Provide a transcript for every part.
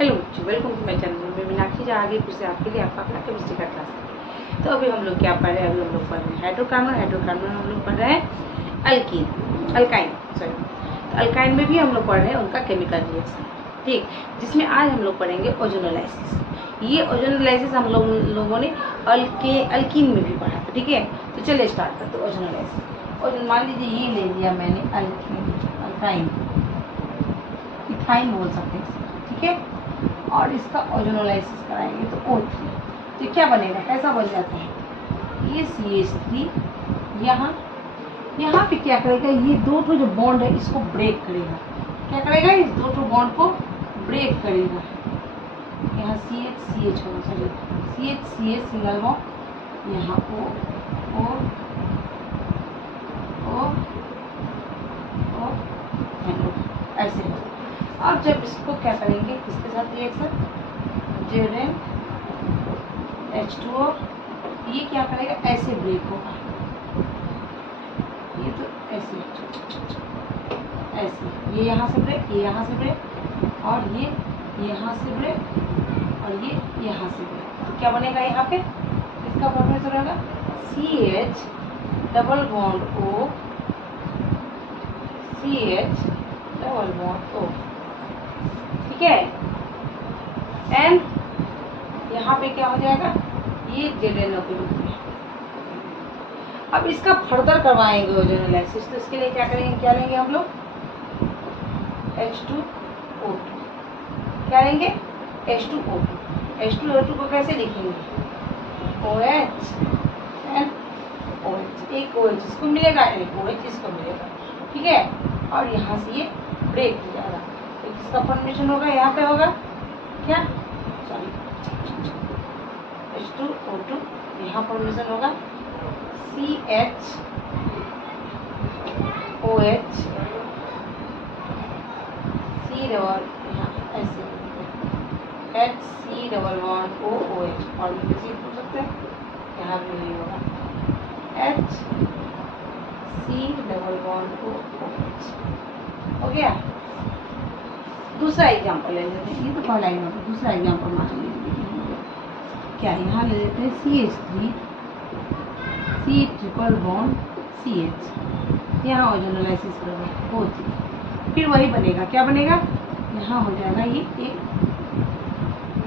Hello बच्चों, welcome to my channel. मैं मीनाक्षी जा आगे फिर से आपके लिए आपका अपना केमिस्ट्री का क्लास है। तो अभी हम लोग क्या पढ़ रहे हैं? अभी हम लोग पढ़ रहे हैं हाइड्रोकार्बन में हम लोग पढ़ रहे हैं अल्काइन। तो अल्काइन में भी हम लोग पढ़ रहे हैं उनका केमिकल रिएक्शन, ठीक, जिसमें आज हम लोग पढ़ेंगे ओजोनोलाइसिस। ये ओजोनोलाइसिस हम लोगों ने अल्कीन में भी पढ़ा था, ठीक है। तो चलिए स्टार्ट करते हैं ओजोनोलाइसिस। और मान लीजिए ये ले लिया मैंने अल्काइन, इथाइन बोल सकते हैं, ठीक है। और इसका ओजोनोलाइसिस कराएंगे तो O3, तो क्या बनेगा, कैसा बन जाता है? ये CH3 यहाँ पे क्या करेगा, ये दो जो बॉन्ड है इसको ब्रेक करेगा। क्या करेगा? इस दो बॉन्ड को ब्रेक करेगा। यहाँ CH होगा, सॉरी CH सिंगल बॉन्ड, यहाँ O ऐसे होगा। अब जब इसको क्या करेंगे, किसके साथ रिएक्शन, ZnH2O, ये क्या करेगा, ऐसे ब्रेक होगा। ये तो ऐसे ये यहाँ से ब्रेक, ये यहाँ से ब्रेक, और ये यहाँ से ब्रेक, और ये यहाँ से ब्रेक। तो क्या बनेगा यहाँ पे? इसका फॉर्मेशन होगा CH double bond O, CH double bond O, ठीक है। एंड यहाँ पे क्या हो जाएगा, ये ZnO के रूप में। अब इसका फर्दर करवाएंगे ओजोनोलाइसिस, तो इसके लिए क्या करेंगे, क्या लेंगे हम लोग, H2O2, क्या लेंगे, H2O2 को कैसे लिखेंगे, OH एंड OH, एक OH इसको मिलेगा, एक OH इसको मिलेगा, ठीक है। और यहाँ से ये ब्रेक हो जाएगा, तो किसका फॉर्मेशन होगा, यहाँ पे होगा क्या, सॉरी H2O2, यहाँ फॉर्मेशन होगा CH OH, C डबल, यहाँ ऐसे HC डबल बॉन्ड OH, और इसे पूछ सकते हैं, यहाँ पे नहीं होगा HC डबल बॉन्ड OH, हो गया। दूसरा एग्जाम्पल ले लेते हैं, ये तो पहला एग्जाम्पल, दूसरा एग्जाम्पल मान लीजिए क्या, यहाँ ले लेते हैं CH3 C triple bond CH, यहाँ ओजोनोलाइसिस करेगा O3, फिर वही बनेगा, क्या बनेगा, यहाँ हो जाएगा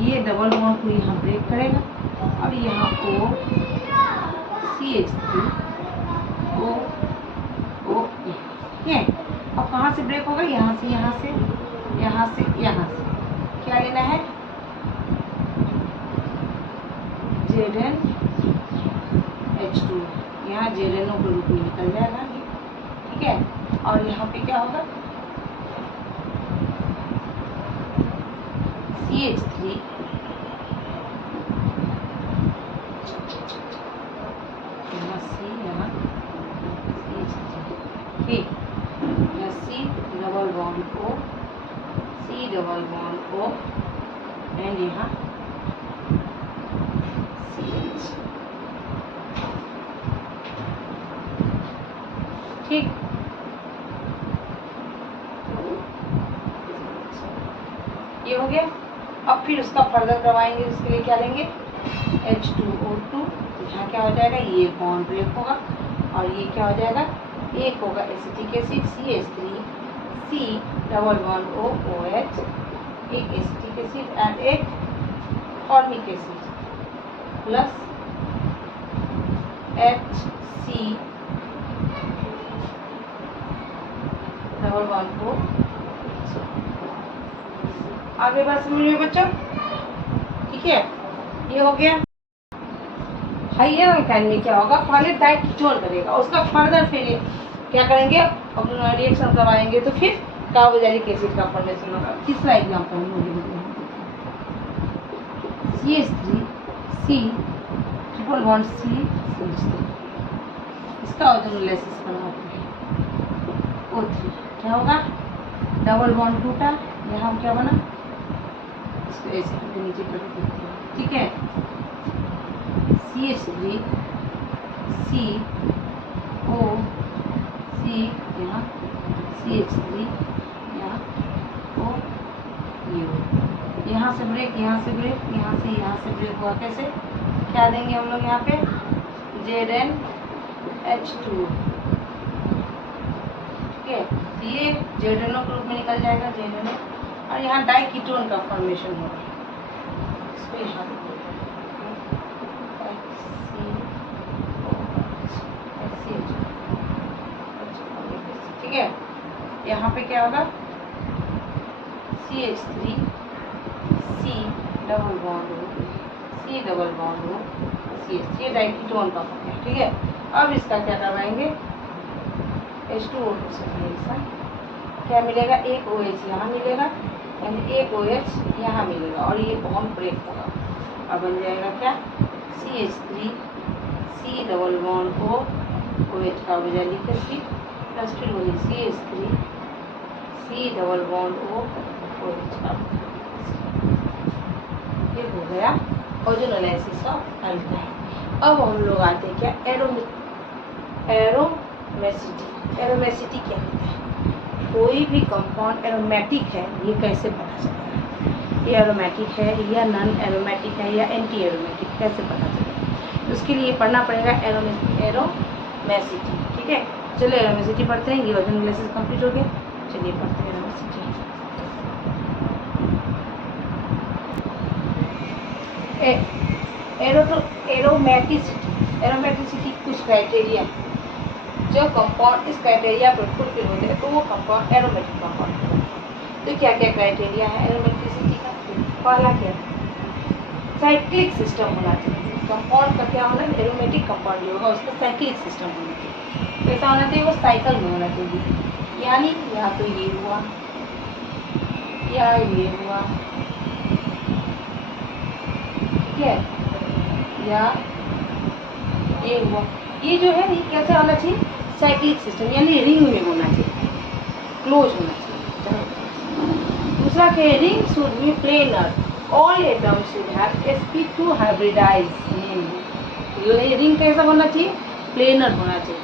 ये डबल बॉन्ड को यहाँ ब्रेक करेगा, और यहाँ O CH3 O ठीक है। अब कहाँ से ब्रेक होगा, यहाँ से यहाँ से यहाँ से यहाँ से, क्या लेना है, ZnH2, यहाँ ZnO के रूप में निकल जाएगा, ठीक है। और यहाँ पे क्या होगा, CH3 यहाँ C, यहाँ CH3, ठीक, यहाँ C double bond O, C double bond O, and यहाँ CH, ठीक। ये हो गया। अब फिर उसका फर्दर करवाएंगे, इसके लिए क्या लेंगे, H2O2, यहाँ क्या हो जाएगा, ये बॉन्ड ब्रेक होगा, और ये क्या हो जाएगा, एक होगा acetic acid CH3 C double bond O OH, एक एसिटिक एसिड एंड एक formic acid, plus HC double bond O। आगे बात समझ में बच्चों, ठीक है। ये हो गया। हाइयर अल्काइन में क्या होगा, पहले डाइकेटोन करेगा, उसका फर्दर फिर क्या करेंगे, अपना रिएक्शन करवाएंगे, तो फिर कार्बोक्सिलिक एसिड का फॉर्मेशन होगा। तीसरा example CH3 C triple bond C CH3, इसका ओजोनोलाइसिस करवाते हैं O3, क्या होगा, डबल बॉन्ड टूटा, यहाँ क्या बना, इसको ऐसे करके नीचे कर देते हैं, ठीक है। CH3 C O C, यहाँ CH3, यहाँ O U, यहाँ से ब्रेक, यहाँ से ब्रेक, यहाँ से ब्रेक हुआ। कैसे, क्या देंगे हम लोग यहाँ पे, ZnH2, ठीक है। तो ये ZnO के रूप में निकल जाएगा, ZnO, और यहाँ डाइकीटोन का फॉर्मेशन होगा। इसको यहाँ ठीक है। यहाँ पे क्या होगा, CH3 C डबल बॉन्ड हो, C डबल बॉन्ड हो, CH3 डाइकीटोन का फॉर्म है, ठीक है। अब इसका क्या करवाएंगे, H2O2 से क्या मिलेगा, एक OH यहाँ मिलेगा, यानी एक OH यहाँ मिलेगा, और ये बॉन्ड ब्रेक होगा। अब बन जाएगा क्या, CH3 C double bond O, OH का बजाय लिखे C, प्लस फिर वही CH3 C double bond O, OH का। ये हो गया ओजोनोलाइसिस ऑफ अल्काइन। अब हम लोग आते हैं क्या, एरोमेसिटी। एरोमेसिटी क्या होता है, कोई भी कंपाउंड एरोमेटिक है, ये कैसे पता चलेगा, ये एरोमेटिक है या नॉन एरोमेटिक है या एंटी एरोमेटिक, कैसे पता चलेगा। उसके लिए पढ़ना पड़ेगा एरोमेसिटी, ठीक है। चलो एरोमेसिटी पढ़ते हैं, ये ओजोनोलाइसिस कंप्लीट हो गया। चलिए पढ़ते हैं एरोमेसिटी। एरोमेटिसिटी कुछ क्राइटेरिया, जो कंपाउंड इस क्राइटेरिया पर फुलफिल होते हैं तो वो कंपाउंड एरोमेटिक कंपाउंड है। तो क्या क्या क्राइटेरिया है एरोमेटिसिटी का, पहला क्या, साइक्लिक सिस्टम होना चाहिए। कंपाउंड का क्या होना है, एरोमेटिक कंपाउंड जो होगा उसका साइक्लिक सिस्टम होना चाहिए। कैसा होना चाहिए, वो साइकिल में होना चाहिए, यानी या तो ये हुआ या ये हुआ, ठीक है, या ये हुआ। ये जो है ये कैसे होना चाहिए, साइक्लिक सिस्टम, यानी रिंग में होना चाहिए, क्लोज होना चाहिए। दूसरा क्या है, ring should be planar, all atoms should have sp2 hybridised. Ring कैसा होना चाहिए, प्लेनर होना चाहिए,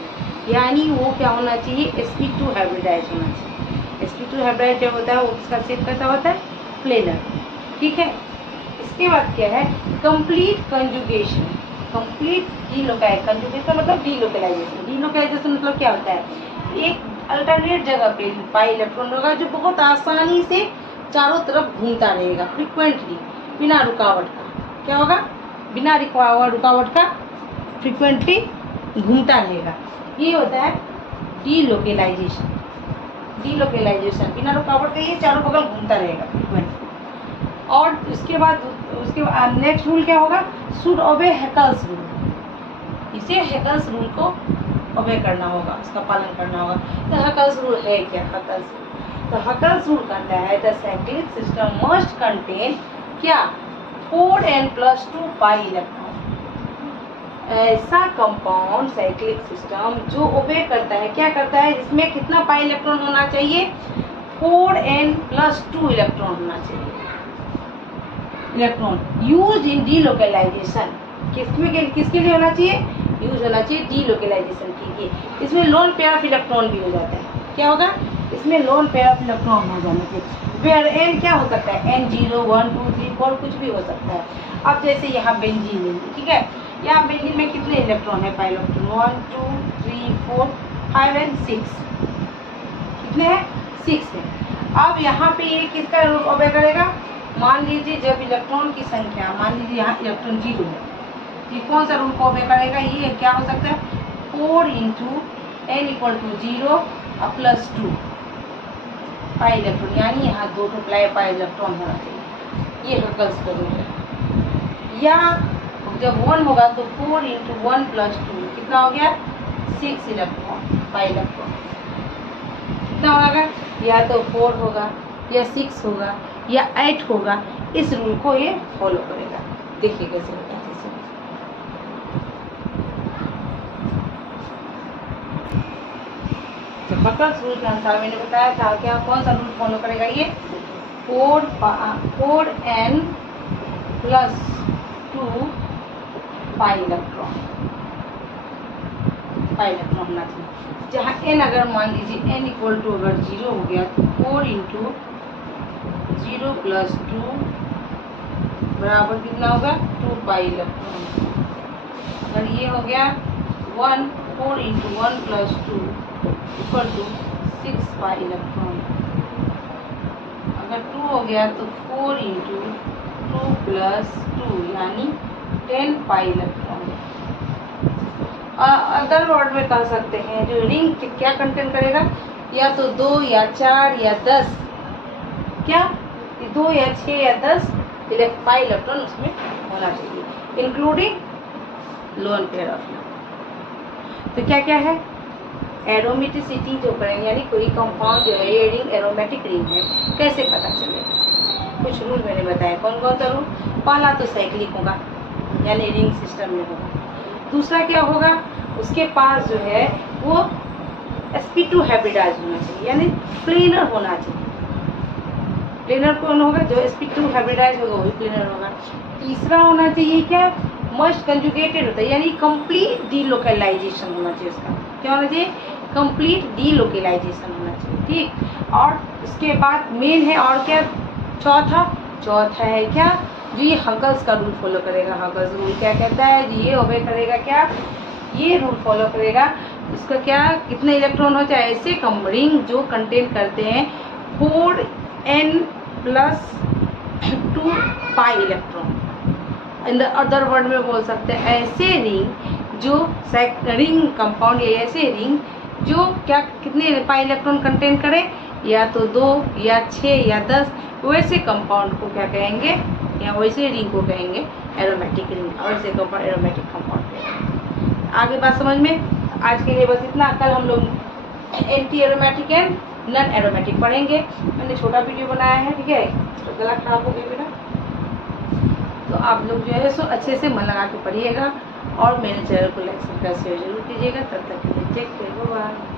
यानी वो क्या होना चाहिए, sp2 हाइब्रिडाइज होना चाहिए। sp2 हाइब्रिडाइज जब होता है वो उसका शेप कैसा होता है, प्लेनर, ठीक है। इसके बाद क्या है, कंप्लीट कंजुगेशन, कंप्लीट कंजुगेशन मतलब डीलोकलाइजेशन। डीलोकलाइजेशन मतलब क्या होता है, एक अल्टरनेट जगह पे पाई इलेक्ट्रॉन होगा जो बहुत आसानी से चारों तरफ घूमता रहेगा, फ्रिक्वेंटली, बिना रुकावट का। क्या होगा, बिना रुकावट का फ्रिक्वेंटली घूमता रहेगा, ये होता है डीलोकलाइजेशन। डीलोकलाइजेशन बिना रुकावट का, ये चारों बगल घूमता रहेगा फ्रिक्वेंटली। और उसके बाद नेक्स्ट रूल क्या होगा, शुड ओबे हैकल्स रूल। इसे हैकल्स रूल को ओबे करना होगा, उसका पालन करना होगा। तो हैकल्स रूल है क्या, हैकल्स रूल, तो हैकल्स रूल कहता है the cyclic system must contain क्या, 4n+2 पाई इलेक्ट्रॉन। ऐसा कंपाउंड साइक्लिक सिस्टम जो ओबे करता है, क्या करता है, इसमें कितना पाई इलेक्ट्रॉन होना चाहिए, 4n+2 इलेक्ट्रॉन होना चाहिए। इलेक्ट्रॉन यूज इन डीलोकलाइजेशन, किसके लिए होना चाहिए, यूज होना चाहिए डीलोकलाइजेशन के लिए। इसमें लोन पेयर ऑफ इलेक्ट्रॉन भी हो जाता है, क्या होगा, इसमें लोन पेयर ऑफ इलेक्ट्रॉन हो जाने से, वेयर एन क्या हो सकता है, n0 1 2 3 4 कुछ भी हो सकता है। अब जैसे यहाँ बेंजीन लेंगे, ठीक है, यहाँ बेंजीन में कितने इलेक्ट्रॉन है, पाई इलेक्ट्रॉन 1 2 3 4 5 एंड 6, कितने हैं, 6 है। अब यहाँ पे ये किसका रूल ओबे करेगा, मान लीजिए जब इलेक्ट्रॉन की संख्या, मान लीजिए यहाँ इलेक्ट्रॉन 0 है, ये कौन सा रूल को ओबे करेगा, ये क्या हो सकता है, 4 × n = 0 +2 पाई इलेक्ट्रॉन, यानी यहाँ 2 पाई इलेक्ट्रॉन होना चाहिए, ये हैकल्स का रूल है। या जब 1 होगा तो 4 × 1 + 2 कितना हो गया, 6 इलेक्ट्रॉन, पाई इलेक्ट्रॉन कितना होगा, या तो 4 होगा या 6 होगा या 8 होगा। इस रूल को ये फॉलो करेगा, देखिए कैसे होता है। तो हैकल्स रूल के अनुसार मैंने बताया था, क्या कौन सा रूल फॉलो करेगा, ये 4n+2 पाई इलेक्ट्रॉन होना चाहिए। जहाँ n अगर मान लीजिए n = अगर 0 हो गया तो 4 × 0 + 2 बराबर कितना होगा 2 पाई इलेक्ट्रॉन। अगर ये हो गया 1 4 into 1 plus 2 equal to 6 pi electron. अगर 2 हो गया तो 4 इंटू 2 प्लस 2 यानी 10 पाई इलेक्ट्रॉन। अदर वर्ड में कह सकते हैं जो रिंग क्या कंटेन करेगा, या तो 2 या 4 या 10, क्या 2 या 6 या 10 पाई इलेक्ट्रॉन उसमें होना चाहिए, including lone pair of electron. तो क्या क्या है, एरोमेटिसिटी जो करेंगे, यानी कोई कंपाउंड जो है ये रिंग एरोमेटिक रिंग है, कैसे पता चलेगा। कुछ रूल मैंने बताया, कौन कौन सा रूल। पहला तो साइक्लिक होगा, यानी रिंग सिस्टम में होगा। दूसरा क्या होगा, उसके पास जो है वो sp2 हाइब्रिडाइज होना चाहिए, यानी प्लेनर होना चाहिए। प्लेनर कौन होगा, जो sp2 हाइब्रिडाइज होगा वही प्लेनर होगा। तीसरा होना चाहिए क्या, मस्ट कंजुगेटेड होता है, यानी कंप्लीट डीलोकलाइजेशन होना चाहिए उसका। क्या होना चाहिए, कंप्लीट डीलोकलाइजेशन होना चाहिए, ठीक। और उसके बाद मेन है, और क्या चौथा है क्या, जो ये हगल्स का रूल फॉलो करेगा। हगल्स रूल क्या कहता है, ये ओबे करेगा, क्या ये रूल फॉलो करेगा। इसका क्या, कितने इलेक्ट्रॉन हो चाहे ऐसे कम रिंग जो कंटेन करते हैं 4n plus 2 pi electron. In the other word में बोल सकते हैं ऐसे रिंग जो रिंग कंपाउंड या ऐसे रिंग जो क्या कितने पाई इलेक्ट्रॉन कंटेन करे, या तो 2 या 6 या 10, वैसे कंपाउंड को क्या कहेंगे, या वैसे रिंग को कहेंगे एरोमेटिक रिंग, और वैसे कंपाउंड एरोमेटिक कंपाउंड कहेंगे। आगे बात समझ में। आज के लिए बस इतना। कल हम लोग anti aromatic and non aromatic पढ़ेंगे। मैंने छोटा वीडियो बनाया है, ठीक है, तो गला खराब हो गया मेरा, तो आप लोग जो है सो अच्छे से मन लगा के पढ़िएगा, और मेरे चैनल को लाइक सब्सक्राइब शेयर जरूर कीजिएगा। तब तक के लिए टेक केयर, बाय।